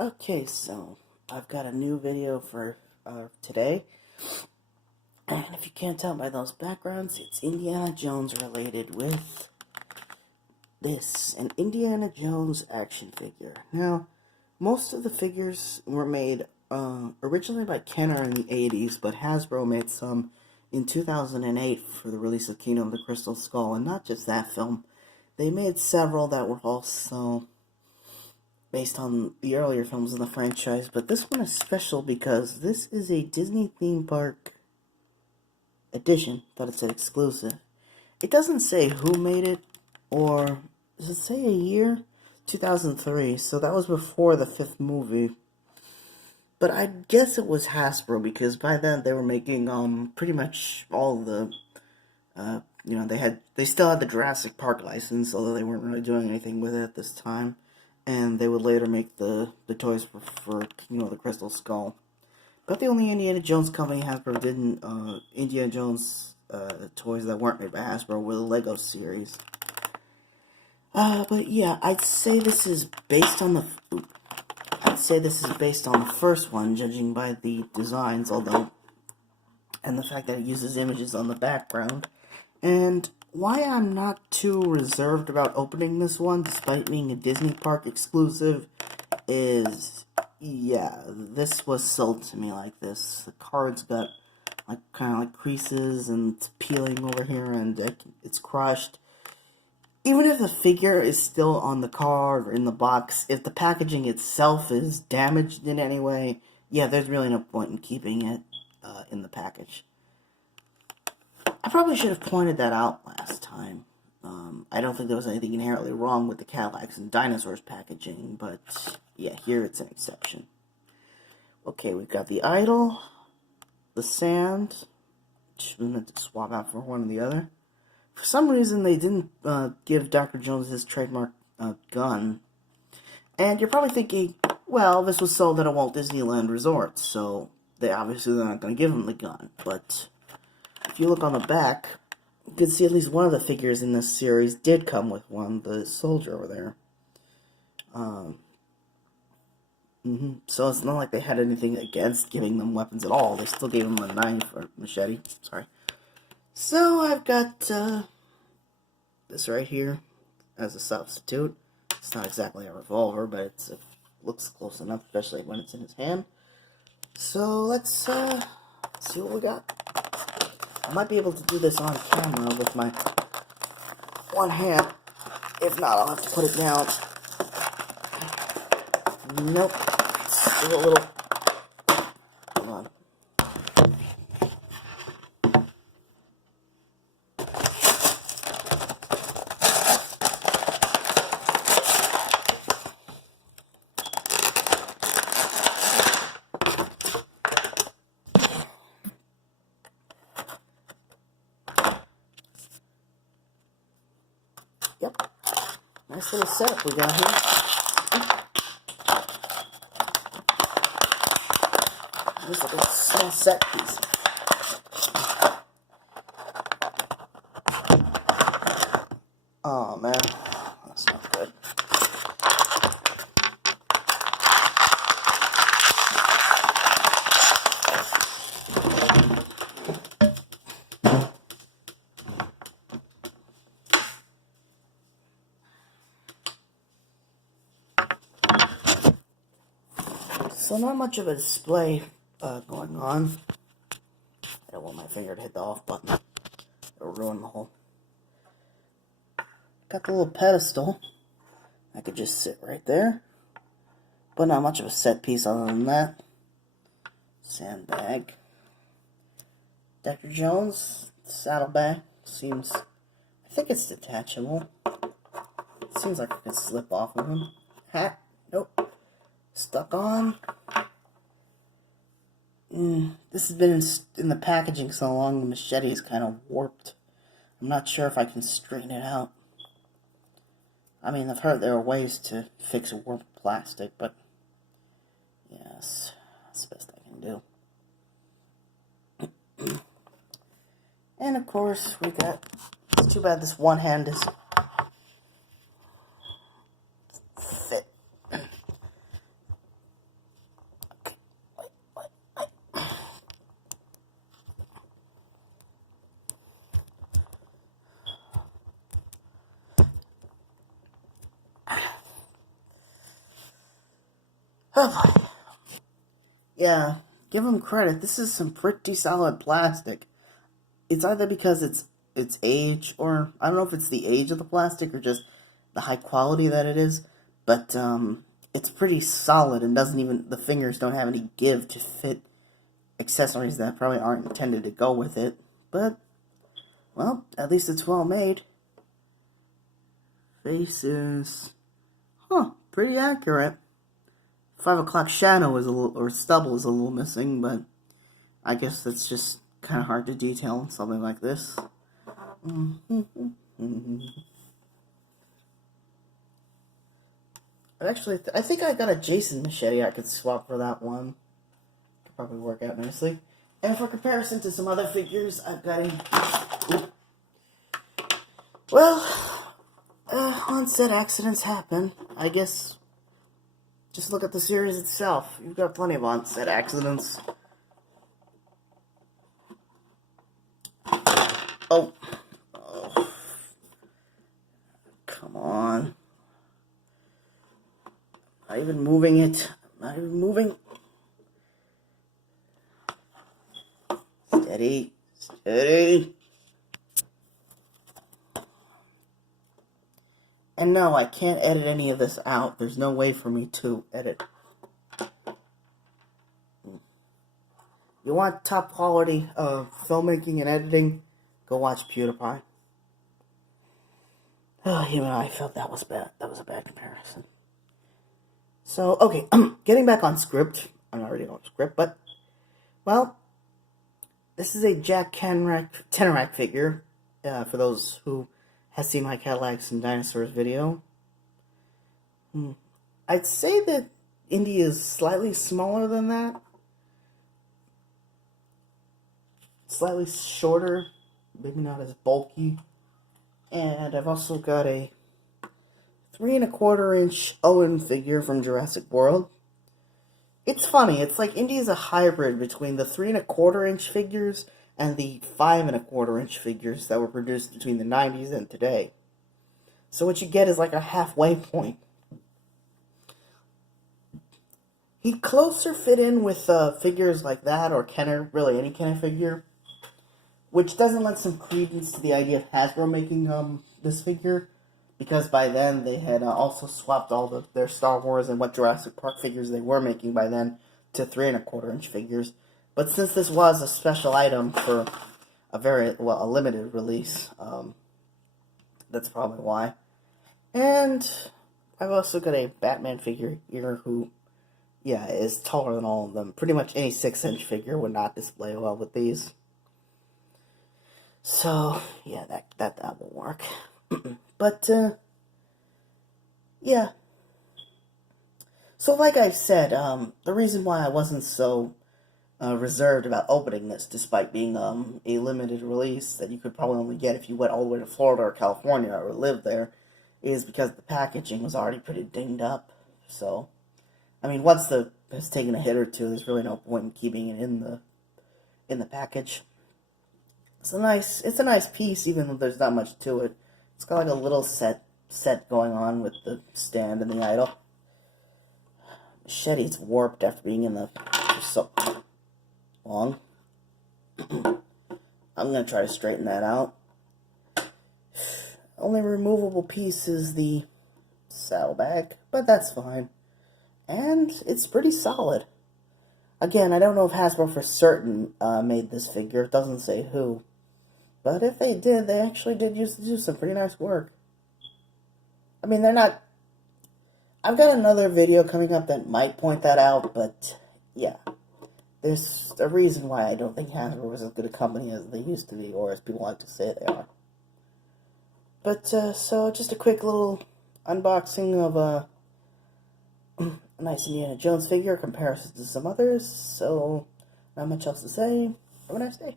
Okay, so I've got a new video for today, and if you can't tell by those backgrounds, it's Indiana Jones related with this, an Indiana Jones action figure. Now, most of the figures were made originally by Kenner in the 80s, but Hasbro made some in 2008 for the release of Kingdom of the Crystal Skull, and not just that film. They made several that were also based on the earlier films in the franchise, but this one is special because this is a Disney theme park edition, but it's an exclusive. It doesn't say who made it, or does it say a year? 2003, so that was before the fifth movie. But I guess it was Hasbro, because by then they were making pretty much all the they still had the Jurassic Park license, although they weren't really doing anything with it at this time. And they would later make the toys for the Crystal Skull. But the only Indiana Jones company Hasbro did Indiana Jones toys that weren't made by Hasbro were the Lego series. But yeah, I'd say this is based on the first one, judging by the designs, and the fact that it uses images on the background. And why I'm not too reserved about opening this one, despite being a Disney park exclusive, is, yeah, this was sold to me like this. The card's got kind of like creases, and it's peeling over here, and it's crushed. Even if the figure is still on the card or in the box, if the packaging itself is damaged in any way, yeah, there's really no point in keeping it in the package. I probably should have pointed that out last time. I don't think there was anything inherently wrong with the Cadillacs and Dinosaurs packaging, but yeah, here it's an exception. Okay, we've got the idol, the sand, which we meant to swap out for one or the other. For some reason, they didn't give Dr. Jones his trademark gun. And you're probably thinking, well, this was sold at a Walt Disneyland resort, so they're not going to give him the gun. But if you look on the back, you can see at least one of the figures in this series did come with one, the soldier over there. So it's not like they had anything against giving them weapons at all. They still gave him a knife, or machete, sorry. So I've got this right here as a substitute. It's not exactly a revolver, but it looks close enough, especially when it's in his hand. So let's see what we got. I might be able to do this on camera with my one hand. If not, I'll have to put it down. Nope. Still a little. Come on. Yep. Nice little setup we got here. This is a small set piece. Oh man, that smells good. So not much of a display going on. I don't want my finger to hit the off button. It'll ruin the whole. Got the little pedestal. I could just sit right there. But not much of a set piece other than that. Sandbag. Dr. Jones, saddlebag. Seems, I think it's detachable. Seems like it could slip off of him. Hat, nope. Stuck on. This has been in the packaging so long, the machete is kind of warped. I'm not sure if I can straighten it out. I mean, I've heard there are ways to fix warped plastic, but yes, that's the best I can do. And of course, we got, it's too bad this one hand is fit. Yeah, give them credit. This is some pretty solid plastic. It's either because it's age, or I don't know if it's the age of the plastic or just the high quality that it is, but it's pretty solid and doesn't even, the fingers don't have any give to fit accessories that probably aren't intended to go with it. But, well, at least it's well made. Faces, pretty accurate. 5 o'clock shadow is a little, or stubble is a little missing, but I guess that's just kind of hard to detail in something like this. Actually, I think I got a Jason machete I could swap for that one. Could probably work out nicely. And for comparison to some other figures, I've got a... Well, on-set accidents happen. I guess just look at the series itself. You've got plenty of on-set accidents. Oh. Come on. Not even moving it. Not even moving. Steady. Steady. And no, I can't edit any of this out. There's no way for me to edit. You want top quality filmmaking and editing? Go watch PewDiePie. Oh, even I felt that was bad. That was a bad comparison. So, okay, getting back on script. I'm not really on script, but, well, this is a Jack Tenerac figure, for those who have seen my Cadillacs and Dinosaurs video. I'd say that Indy is slightly smaller than that. Slightly shorter, maybe not as bulky. And I've also got a 3 1/4 inch Owen figure from Jurassic World. It's funny, it's like Indy is a hybrid between the 3 1/4 inch figures and the 5 1/4 inch figures that were produced between the 90s and today. So what you get is like a halfway point. He'd closer fit in with figures like that, or Kenner, really any Kenner figure, which doesn't lend some credence to the idea of Hasbro making this figure, because by then they had also swapped all their Star Wars and what Jurassic Park figures they were making by then to 3 1/4 inch figures. But since this was a special item for a limited release, that's probably why. And I've also got a Batman figure here who, yeah, is taller than all of them. Pretty much any 6-inch figure would not display well with these. So, yeah, that will work. But, yeah. So, like I said, the reason why I wasn't so reserved about opening this, despite being a limited release that you could probably only get if you went all the way to Florida or California or lived there, is because the packaging was already pretty dinged up. So, I mean, once it's taken a hit or two, there's really no point in keeping it in the package. It's a nice piece, even though there's not much to it. It's got like a little set going on with the stand and the idol. Machete's warped after being in the for so long. I'm gonna try to straighten that out. Only removable piece is the saddlebag, but that's fine. And it's pretty solid. Again, I don't know if Hasbro for certain made this figure. It doesn't say who. But if they did, they actually did do some pretty nice work. I mean, they're not... I've got another video coming up that might point that out, but yeah. There's a reason why I don't think Hasbro is as good a company as they used to be, or as people like to say they are. But, so just a quick little unboxing of a nice Indiana Jones figure, comparison to some others. So, not much else to say. Have a nice day.